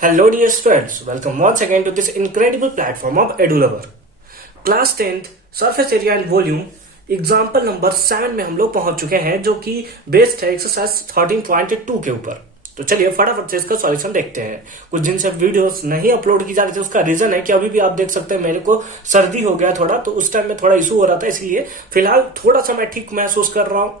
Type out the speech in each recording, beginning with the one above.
Hello dear students, welcome once again to this incredible platform of EduLover. Class 10th Surface Area and Volume example number 7 में हम लोग पहुंच चुके हैं जो कि बेस्ड है एक्सरसाइज 13.2 के ऊपर। तो चलिए फटाफट से इसका सॉल्यूशन देखते हैं। कुछ दिन से वीडियोस नहीं अपलोड की जा रही थी, उसका रीजन है कि अभी भी आप देख सकते हैं मेरे को सर्दी हो गया थोड़ा, तो उस टाइम में थोड़ा इशू हो रहा था, इसलिए फिलहाल थोड़ा सा मैं ठीक महसूस कर रहा हूँ।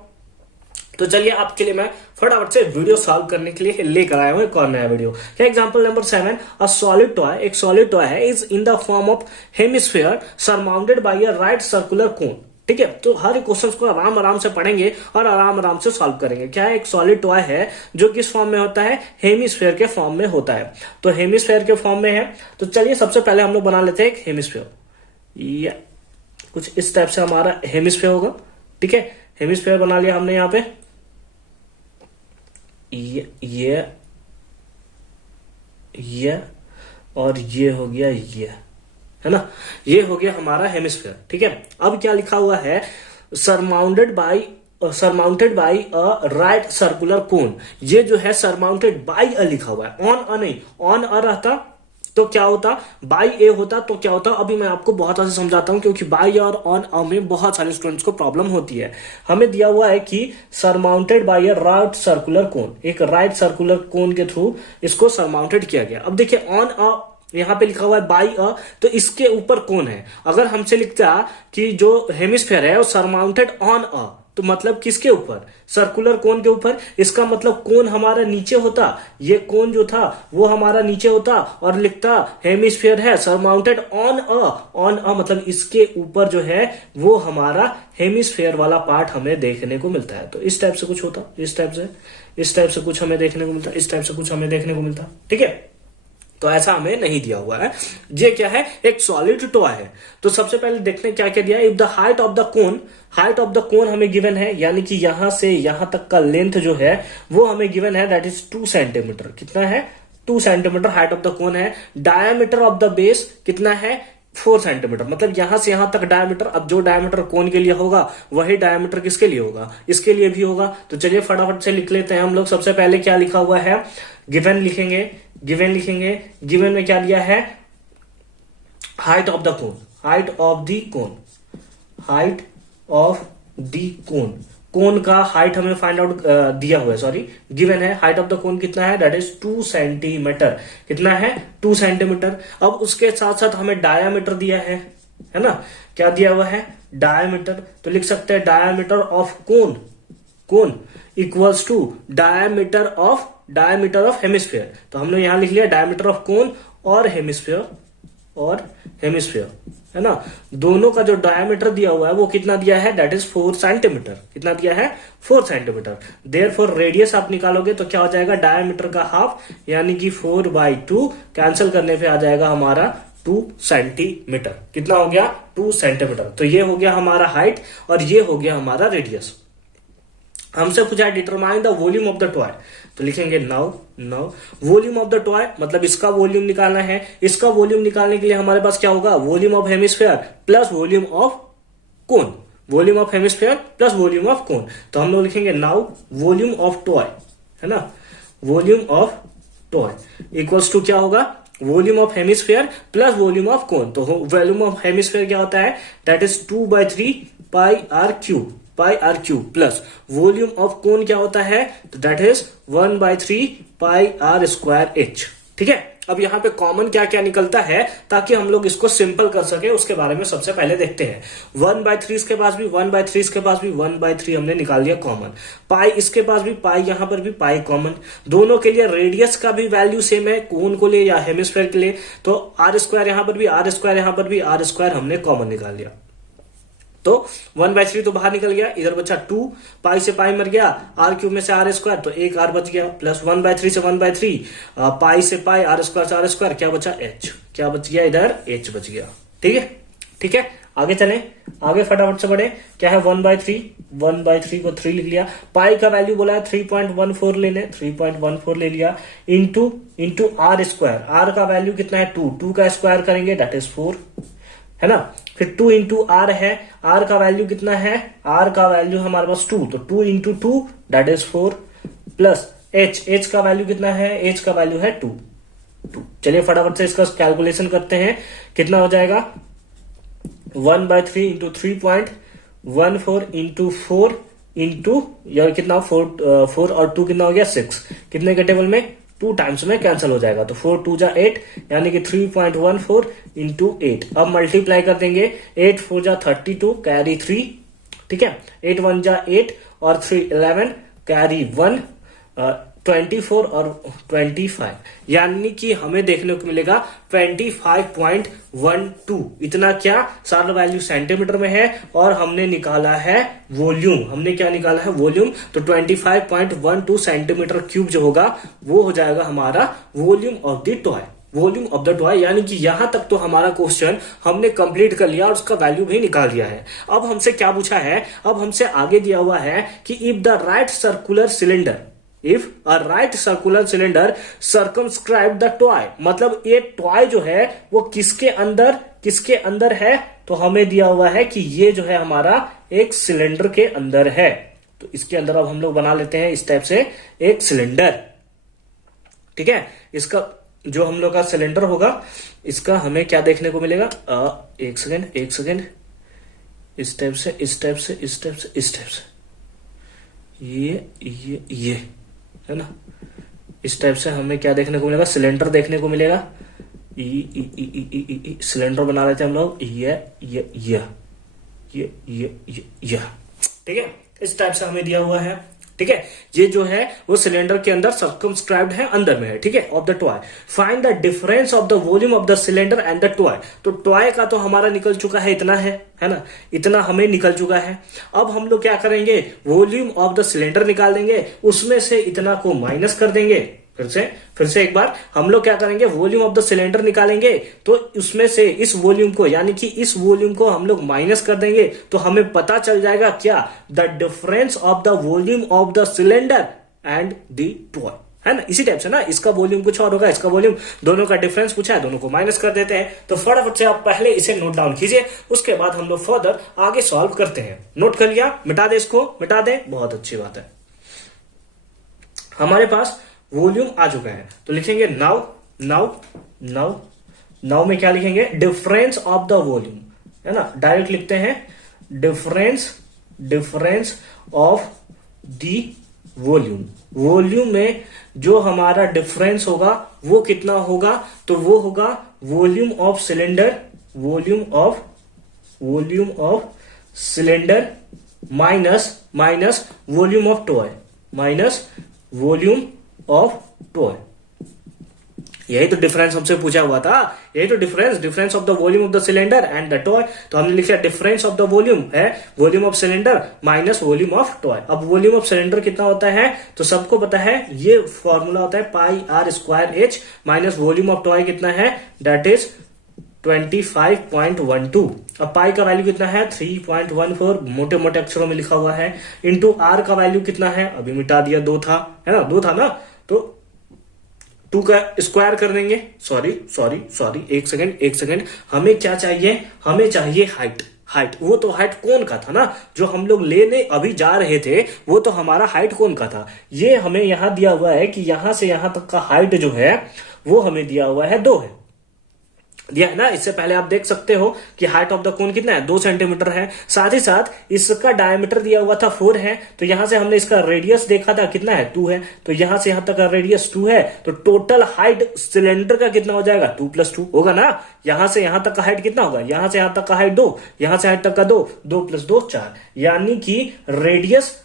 तो चलिए आपके लिए मैं फटाफट से वीडियो सॉल्व करने के लिए लेकर आया हूं एक और नया video. Example number 7, a solid toy, एक सॉलिड टॉय है, is in the form of hemisphere surmounted by a right circular cone. ठीक है, तो हर एक क्वेश्चन को आराम आराम से पढ़ेंगे और आराम आराम से सॉल्व करेंगे। क्या है? एक सॉलिड टॉय है जो किस फॉर्म में होता है? हेमिस्फीयर के फॉर्म में होता है। तो हेमिस्फीयर के फॉर्म में है, तो चलिए सबसे पहले हम लोग बना लेते हैं एक हेमिस्फीयर। या कुछ इस टाइप से हमारा हेमिस्फीयर होगा। ठीक है, हेमिस्फीयर बना लिया हमने यहाँ पे। ये और ये हो गया, ये है ना, ये हो गया हमारा हेमिस्फीयर। ठीक है, अब क्या लिखा हुआ है? Surmounted by a right circular cone. ये जो है सरमाउंटेड बाय अ लिखा हुआ है, ऑन अ नहीं। ऑन अ रहता तो क्या होता? बाई ए होता तो क्या होता? अभी मैं आपको बहुत अच्छे समझाता हूं, क्योंकि बाई और ऑन अ में बहुत सारे स्टूडेंट्स को प्रॉब्लम होती है। हमें दिया हुआ है कि surmounted bye a right circular कोन, एक राइट सर्कुलर कोन के थ्रू इसको सरमाउंटेड किया गया। अब देखिए ऑन अ यहां पे लिखा हुआ है बाई अ, तो इसके ऊपर कौन है? अगर हमसे लिखता कि जो हेमिस्फीयर है वो सरमाउंटेड ऑन अ, तो मतलब किसके ऊपर? सर्कुलर कोन के ऊपर। इसका मतलब कोन हमारा नीचे होता, ये कोन जो था वो हमारा नीचे होता, और लिखता हेमिस्फीयर है surmounted on a. On a मतलब इसके ऊपर जो है वो हमारा हेमिस्फीयर वाला पार्ट हमें देखने को मिलता है। तो इस टाइप से कुछ होता, इस टाइप से कुछ हमें देखने को मिलता, इस टाइप से कुछ हमें देखने को मिलता। ठीक है, तो ऐसा हमें नहीं दिया हुआ है। ये क्या है? एक सॉलिड टॉय है। तो सबसे पहले देखते हैं क्या क्या दिया है। If the height of the कोन हमें गिवन है, यानी कि यहां से यहां तक का लेंथ जो है वो हमें गिवन है, दैट इज 2 सेंटीमीटर। कितना है? 2 centimetre height of the cone है। डायमीटर ऑफ द बेस कितना है? 4 सेंटीमीटर। मतलब यहां से यहां तक डायमीटर। अब जो डायमीटर कोन के लिए होगा वही डायमीटर किसके लिए होगा? इसके लिए भी होगा। तो चलिए फटाफट से लिख लेते हैं हम लोग। सबसे पहले क्या लिखा हुआ है? गिवन लिखेंगे। गिवन में क्या दिया है? Height of the cone. Cone का हाइट हमें फाइंड आउट दिया हुआ है, सॉरी गिवन है। हाइट ऑफ द कोन कितना है? That is 2 centimetre. कितना है? 2 सेंटीमीटर। अब उसके साथ साथ हमें डायामीटर दिया है ना? क्या दिया हुआ है? डायामीटर। तो लिख सकते हैं diameter of cone equals to diameter of hemisphere. तो हमने यहां लिख लिया डायामीटर ऑफ कोन और हेमिस्फीयर है ना। दोनों का जो डायमीटर दिया हुआ है वो कितना दिया है? That is 4 centimetre. कितना दिया है? 4 सेंटीमीटर। देयरफॉर रेडियस आप निकालोगे तो क्या हो जाएगा? डायमीटर का हाफ, यानी कि 4/2। कैंसिल करने पे आ जाएगा हमारा 2 सेंटीमीटर। कितना हो गया? 2 सेंटीमीटर। तो ये हो गया हमारा हाइट और ये हो गया हमारा रेडियस। हमसे पूछा है determine the volume of the toy, तो लिखेंगे now volume of the toy, मतलब इसका वॉल्यूम निकालना है। इसका वॉल्यूम निकालने के लिए हमारे पास क्या होगा? Volume of hemisphere plus volume of cone. Volume of hemisphere plus volume of cone. तो हम लोग लिखेंगे नाउ वॉल्यूम ऑफ टॉय, है ना। Volume of toy equals to क्या होगा? Volume of hemisphere plus volume of cone. तो वॉल्यूम ऑफ हेमिस्फीयर क्या होता है? That is 2/3 pi r cube plus volume of cone क्या होता है? तो that is 1/3 pi r square h. ठीक है, अब यहां पे कॉमन क्या क्या निकलता है ताकि हम लोग इसको सिंपल कर सके, उसके बारे में सबसे पहले देखते हैं। 1/3 इसके पास भी 1/3 इसके पास भी 1/3 हमने निकाल लिया कॉमन। पाई इसके पास भी पाई, यहां पर भी पाई कॉमन। दोनों के लिए रेडियस का भी वैल्यू सेम है, कोन को लिए या हेमिस्फीयर के लिए। तो आर स्क्वायर यहां पर भी, आर स्क्वायर यहां पर भी, आर स्क्वायर हमने कॉमन निकाल लिया। तो 1/3 तो बाहर निकल गया, इधर बचा 2, पाई से पाई मर गया, आर क्यूब में से आर स्क्वायर, तो एक आर बच गया, प्लस 1/3 से 1/3, पाई से पाई, आर स्क्वायर से आर स्क्वायर, क्या बचा? एच। क्या बच गया? इधर एच बच गया। ठीक है, आगे चले, आगे फटाफट से बढ़े। क्या है? 1/3 को 3 लिख लिया। पाई का वैल्यू बोला है 3.14 ले लें, 3.14 ले लिया। इंटू आर स्क्वायर, आर का वैल्यू कितना है? 2 का स्क्वायर करेंगे दैट इज 4, है ना। फिर 2 इंटू आर है, आर का वैल्यू कितना है? आर का वैल्यू हमारे पास 2, तो 2 into 2 that is 4 plus H का वैल्यू कितना है? एच का वैल्यू है 2, चलिए फटाफट से इसका कैलकुलेशन करते हैं, कितना हो जाएगा 1/3 इंटू 3.14 इंटू 4 इंटू यार कितना 4 और 2 कितना हो गया 6, कितने के टेबल में 2 टाइम्स में कैंसिल हो जाएगा, तो 4 2 जा 8 यानी कि 3.14 इंटू 8। अब मल्टीप्लाई कर देंगे, 8 4 जा 32 कैरी 3, ठीक है, 8 1 जा 8 और 3 11 कैरी 1, 24 और 25, यानी कि हमें देखने को मिलेगा 25.12। इतना क्या सारा वैल्यू सेंटीमीटर में है और हमने निकाला है वॉल्यूम। हमने क्या निकाला है वॉल्यूम, तो 25.12 सेंटीमीटर क्यूब जो होगा वो हो जाएगा हमारा volume of the toy. Volume of the toy, यानी कि यहां तक तो हमारा क्वेश्चन हमने कंप्लीट कर लिया और उसका वैल्यू भी निकाल दिया है। अब हमसे क्या पूछा है, अब हमसे आगे दिया हुआ है कि if the right circular cylinder, if a right circular cylinder circumscribe the toy, मतलब ये टॉय जो है वो किसके अंदर है, तो हमें दिया हुआ है कि ये जो है हमारा एक सिलेंडर के अंदर है। तो इसके अंदर अब हम लोग बना लेते हैं इस टाइप से एक सिलेंडर, ठीक है। इसका जो हम लोग का सिलेंडर होगा, इसका हमें क्या देखने को मिलेगा, एक सेकेंड, इस टाइप से ये है ना, इस टाइप से हमें क्या देखने को मिलेगा, सिलेंडर देखने को मिलेगा। सिलेंडर बना लेते हैं हम लोग, ये ठीक है, इस टाइप से हमें दिया हुआ है, ठीक है। ये जो है वो सिलेंडर के अंदर सर्कमस्क्राइब्ड है, अंदर में है, ठीक है, of the toy. Find the difference of the volume of the cylinder and the toy. तो टॉय का तो हमारा निकल चुका है, इतना है ना, इतना हमें निकल चुका है। अब हम लोग क्या करेंगे, वॉल्यूम ऑफ द सिलेंडर निकाल देंगे, उसमें से इतना को माइनस कर देंगे। फिर से एक बार हम लोग क्या करेंगे, वॉल्यूम ऑफ द सिलेंडर निकालेंगे, तो उसमें से इस वॉल्यूम को, यानी कि इस वॉल्यूम को हम लोग माइनस कर देंगे, तो हमें पता चल जाएगा क्या, the difference of the volume of the cylinder and the toy, है ना। इसी टाइप से ना, इसका वॉल्यूम कुछ और होगा, इसका वॉल्यूम, दोनों का डिफरेंस पूछा है, दोनों को माइनस कर देते हैं। तो फटाफट से आप पहले इसे नोट डाउन कीजिए, उसके बाद हम लोग फर्दर आगे सॉल्व करते हैं। नोट कर लिया, मिटा दे, इसको मिटा दे, बहुत अच्छी बात है। हमारे पास वॉल्यूम आ चुका है, तो लिखेंगे नाउ में क्या लिखेंगे, डिफरेंस ऑफ द वॉल्यूम, है ना, डायरेक्ट लिखते हैं difference of the volume. Volume में जो हमारा डिफरेंस होगा वो कितना होगा, तो वो होगा volume of cylinder minus volume of toy, यही तो डिफरेंस हमसे पूछा हुआ था, यही तो difference of the volume of the cylinder and the toy. तो हमने लिखा डिफरेंस ऑफ द वॉल्यूम है volume of cylinder minus volume of toy. अब वॉल्यूम ऑफ सिलेंडर कितना होता है, तो सबको पता है, ये फॉर्मूला होता है πr² minus volume of toy कितना है, दैट इज 25.12। अब पाई का वैल्यू कितना है 3.14, मोटे मोटे अक्षरों में लिखा हुआ है, इंटू आर का वैल्यू कितना है, अभी मिटा दिया, 2 था, है ना, 2 था ना, तो 2 का स्क्वायर कर देंगे। सॉरी, एक सेकेंड, हमें क्या चाहिए, हमें चाहिए हाइट। वो तो हाइट कोण का था ना, जो हम लोग लेने अभी जा रहे थे, वो तो हमारा हाइट कोण का था। ये हमें यहां दिया हुआ है कि यहां से यहां तक का हाइट जो है वो हमें दिया हुआ है 2 है, दिया है ना। इससे पहले आप देख सकते हो कि हाइट ऑफ द कोन कितना है, 2 सेंटीमीटर है। साथ ही साथ इसका डायमीटर दिया हुआ था 4 है, तो यहां से हमने इसका रेडियस देखा था कितना है 2 है, तो यहां से यहां तक का रेडियस 2 है, तो टोटल हाइट सिलेंडर का कितना हो जाएगा 2 + 2 होगा ना। यहां से यहां तक का हाइट कितना होगा, यहां से यहां तक का हाइट 2, यहां से हाइट तक का 2 + 2 4, यानी कि रेडियस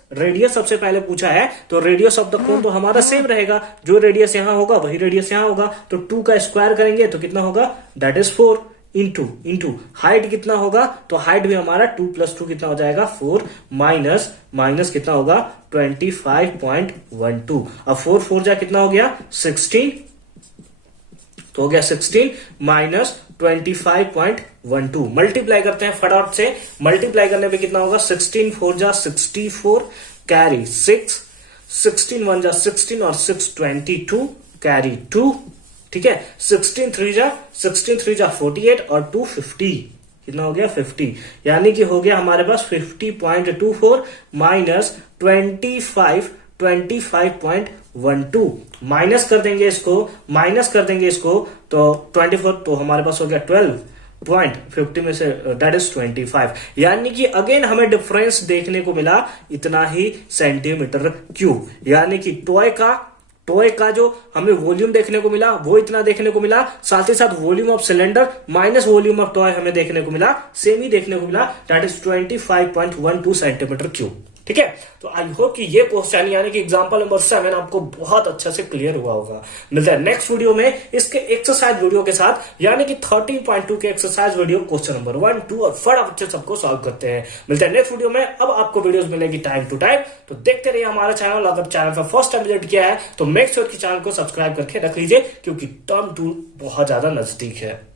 सबसे पहले पूछा है, तो रेडियस ऑफ द कोन तो हमारा सेम रहेगा, जो रेडियस यहां होगा वही रेडियस यहां होगा, तो 2 का स्क्वायर करेंगे तो कितना होगा, दैट इज 4 इंटू हाइट कितना होगा, तो हाइट भी हमारा 2 + 2 कितना हो जाएगा 4 माइनस कितना होगा 25.12। अब 4 4 जा कितना हो गया 16, तो हो गया 16 माइनस 25.12। मल्टीप्लाई करते हैं फटाफट से, मल्टीप्लाई करने पे कितना होगा 16 4 जा 64 कैरी 6, 16 1 जा 16 और 6 22 कैरी 2, ठीक है। 16 3 जा 48 और 2 50, कितना हो गया 50, यानी कि हो गया हमारे पास 50.24 माइनस 25.12 12 माइनस कर देंगे इसको तो 24 तो हमारे पास हो गया 12.50 में से दैट इज 25, यानी कि अगेन हमें डिफरेंस देखने को मिला इतना ही सेंटीमीटर क्यूब, यानी कि टॉय का जो हमें वॉल्यूम देखने को मिला वो इतना देखने को मिला, साथ ही साथ volume of cylinder minus volume of toy हमें देखने को मिला, सेम ही देखने को मिला, दैट इज 25.12 सेंटीमीटर क्यूब। ठीक है, तो आई होप कि ये क्वेश्चन यानी कि एग्जांपल नंबर 7 आपको बहुत अच्छे से क्लियर हुआ होगा। मिलता है नेक्स्ट वीडियो में इसके एक्सरसाइज वीडियो के साथ, यानी कि 13.2 के एक्सरसाइज वीडियो क्वेश्चन नंबर 1, 2 और फटाफट से सबको सॉल्व करते हैं। मिलते हैं नेक्स्ट वीडियो में। अब आपको वीडियोस मिलेगी टाइम टू टाइम, तो देखते रहिए हमारा चैनल। अगर चैनल पर फर्स्ट टाइम विजिट किया है तो मेक श्योर कि चैनल को सब्सक्राइब करके रख लीजिए, क्योंकि टर्म 2 बहुत ज्यादा नजदीक है।